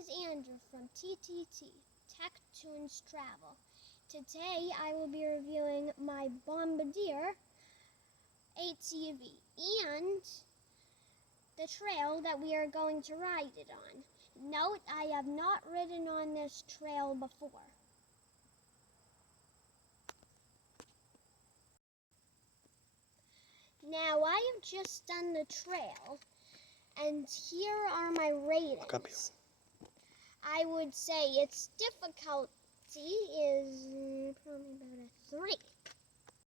is Andrew from TTT, Tech-Toons-Travel. Today I will be reviewing my Bombardier ATV and the trail that we are going to ride it on. Note, I have not ridden on this trail before. Now I have just done the trail, and here are my ratings. I would say its difficulty is probably about a 3.